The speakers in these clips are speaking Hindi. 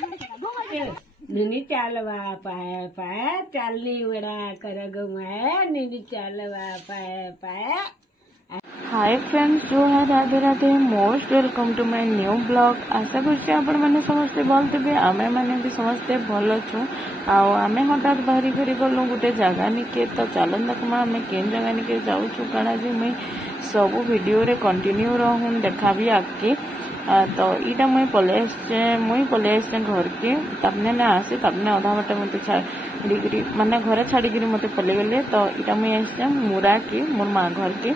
निनी चालवा पाए पाए चालनी बड़ा कर घुमाए निनी चालवा पाए पाए। हाय फ्रेंड्स, जो है Radhe Radhe, most welcome to my new blog. आशा करछे आपण माने समस्ते भल थे, आमे माने भी समस्ते भल अच्छु। आमे हठात बाहरी करी गलु गोटे जगह निके, तो चलन देखमा आमे केन जगह निके जाउछु काना जे मैं सब वीडियो रे कंटिन्यू रहूं देखा भी आके। तो इटा मुई पले घर के तबने ना आसे तबने अधा बाटे मते छाड़ी माने घरे छाड़ी मते पले गले। तो इटा मुई आसे मुरा के मोर माँ घर के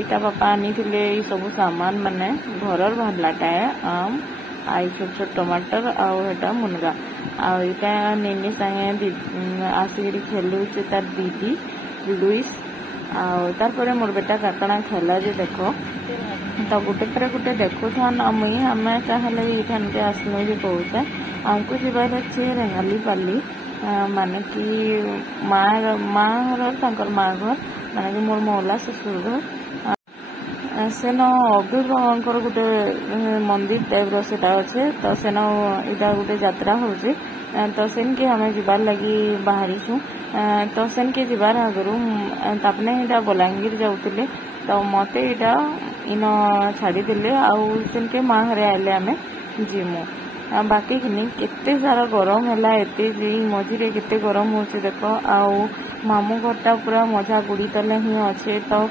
इटा बापा आनी थे सब सामान माने घर बाहरलाटा आम आई छोट छोट टमाटर आटा मुनगा आटा निनी संगे आसिक खेलु तार दीदी लुइस तार मोर बेटा काकणा खेला जे देखो। तो गोटे पर गोटे देखु मुई आम चाहे ये आसलु जे कौचे आमको जीवार अच्छे रेंगाली पाली माने कि माँ घर माँ घर माने कि मोर मौला ससुर घर सेन अब्दुल बाबा गोटे मंदिर टाइप रोटा अच्छे। तो सेन इटा गोटे यात्रा होचे। तो सेन के हमें जीवार लगी बाहरी छू। तो सेन के जीवार आगरू तापने इटा बलांगीर जाऊले। तो मते इटा इन छाड़ी देले सेन के माँ घरे आइले आमे जीमु बाकी कि केते सारा गरम है एते मझीरे केते गरम होचे देखो। मामू घरटा पूरा मजा गुड़ी तले ही अच्छे। तो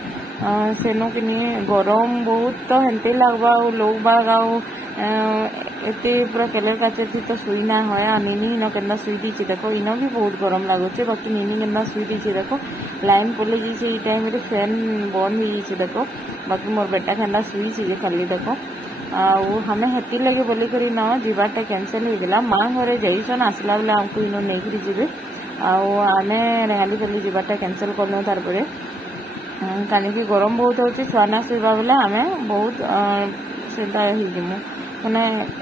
सेनो कि गरम बहुत तो हेंते लगवा लोग बाग एते पूरा केलर काचे थी तो सुई ना है। निनी इन के सुई दीची देखो, इन भी बहुत गरम लगुचे बाकी निनी के सुई दीची देखो। लाइन पड़े जाइए टाइम रे फैन बंद हो जाइए देखो। बाकी मोर बेटा के सुई खाली देखो। हमें हेती लगे बोली करी न जीवाटा कैंसल होगा। माँ घरे जाइसन आसला बेले आमको इन नहीं जीवे आमे रेंगाली पाली जीवाटा कैंसल कलु। तार कहीं गरम बहुत होची छुआ ना शुवा बेले आमे बहुत सीधा होमु मैंने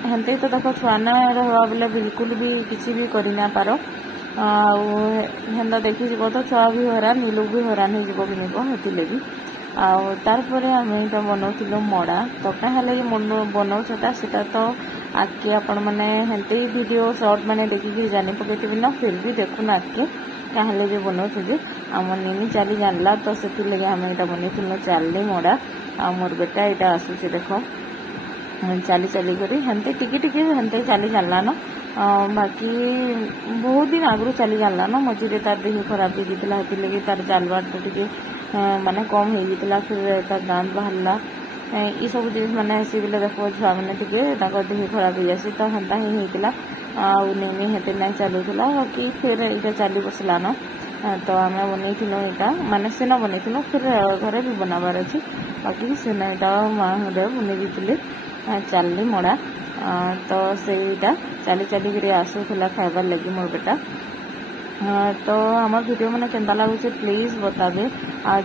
हेंते तो देखो छुआ ना रहा बेले बिल्कुल भी किसी भी करना पार हेन्ता देखी तो छुआ भी हैरान लोग भी हैरान हो हेती लगी। तार आम इटा बनाऊँ मड़ा। तो क्या बनाऊटा से तो आगे आपण मैंने हेंते वीडियो शॉर्ट मैंने देखिकी जानी पकई ना फिर भी देखुन आगे क्या जो बनाऊ आम निनी चाली जानला। तो से लगे आम इटा बनई चाली मड़ा मोर बेटा इटा आसूचे देखो चाली चाली करी हेंते टिके हेंते चाली जानला न। बाकी बहुत दिन आगु चली जानला न मझे तार देह खराब हो लगे तार चलवार तो टे माने कम हो फिर तार दांत बाहरला ये सब जिन मैंने आसी बेले देखो छुआ मैंने देह खराब हो जाए। तो हेन्ता ही होता आनी हेते ना चलूला बाकी फिर इटा चली बसला न। तो आम बनईलु इटा माने सेन बनईलु फिर घरे भी बनाबार अच्छी बाकी सेन इटा माँ घर बनई दी चाली मड़ा। तो सेटा चाली चाली कर आसूला खाइबार लगी मोर बेटा। तो आम वीडियो मैंने केंता लगुचे प्लीज बताबे।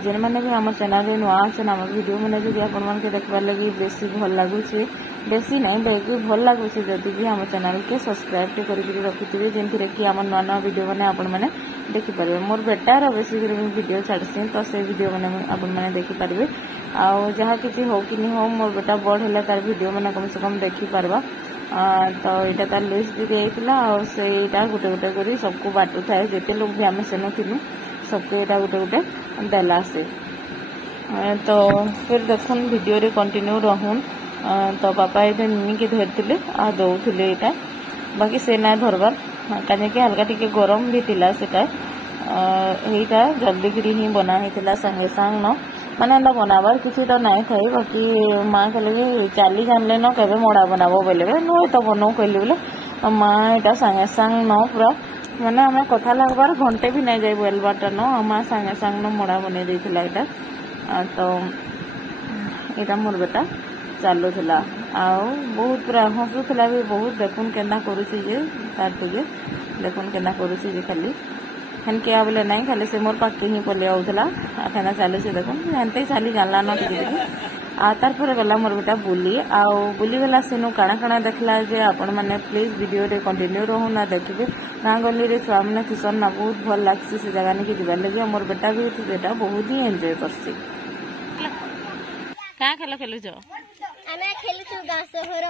जेन मैंने भी आम चैनल नुआ अच्छे आम वीडियो मैंने जो आपण के देखबार लगी बेसी भल लगुचे बेसी नहीं बेगी भल लगुचे जदि भी आम चैनल के सब्सक्राइब करके रखिथे जेमती कि आम नुआ नुआ वीडियो मैंने आपण मैंने देखिपारे। मोर बेटार बेसी वीडियो छाड़सी तो से वीडियो मैंने आपण मैंने देखिपारे। जहाँ किसी हो कि नहीं हो मोर बेटा बड़ है तार वीडियो मैंने कम से कम देखिपारबा। तो यहाँ तार लुइस भी देता से गोटे गोटे कर सबको बाटू थाए जिते लोग भी आम सेन थिलु सबको यहाँ गोटे गोटे देला से। तो फिर देखुन वीडियो रे कंटिन्यू रहून। तो पापा ये निनी के धरते आ दौले यहाँ बाकी से ना धरबार कहीं हल्का टिके गरम भी थिला सेटा यहाँ जल्दी कर ही बना होता संगे सांग न माने बनाबार किसी तो नहीं थाई। बाकी माँ कहले चाली जानले न के मड़ा बनाबो बोले नुए तो बनाऊ कहली बोले माँ यहाँ सांगे सांग न पूरा माने आम कथा लगबार घंटे भी नहीं जाए बोलबाटा न माँ सांगे सांग न मड़ा बन देता यहाँ। तो यहाँ मोर बेटा चलूला बहुत पूरा हसुला भी बहुत देखुन केना करुचे तार टे देखुन केना करुचे खाली हेनके आ बोले नहीं खाली से मोर पाखे ही पलि आउला आखना चलू से देखो एनते चली जानला न तार गला मोर बेटा बुली बुली गला सेनु काଣା काଣା देखला जे आपण माने प्लीज वीडियो रे कंटिन्यू रहू ना देखिबे। गाँ गली रे छुआ मैंने किसन ना बहुत भल लागसी से जगह नहीं जीवार लगे मोर बेटा भी बेटा बहुत ही एंजॉय करसी। क्या खेल खेलुछ? आमे खेलुछु गाँ सहर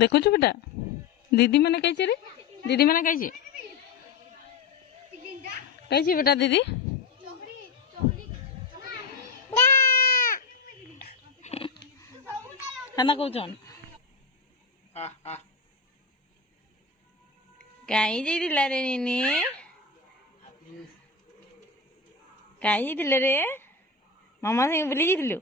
देखु बेटा दीदी मैंने कही रे दीदी मैंने कही बेटा दीदी है ना कौन कहीं जाइला रे नीनी कहीं जाइले रे मामा संगे बुली जाइलु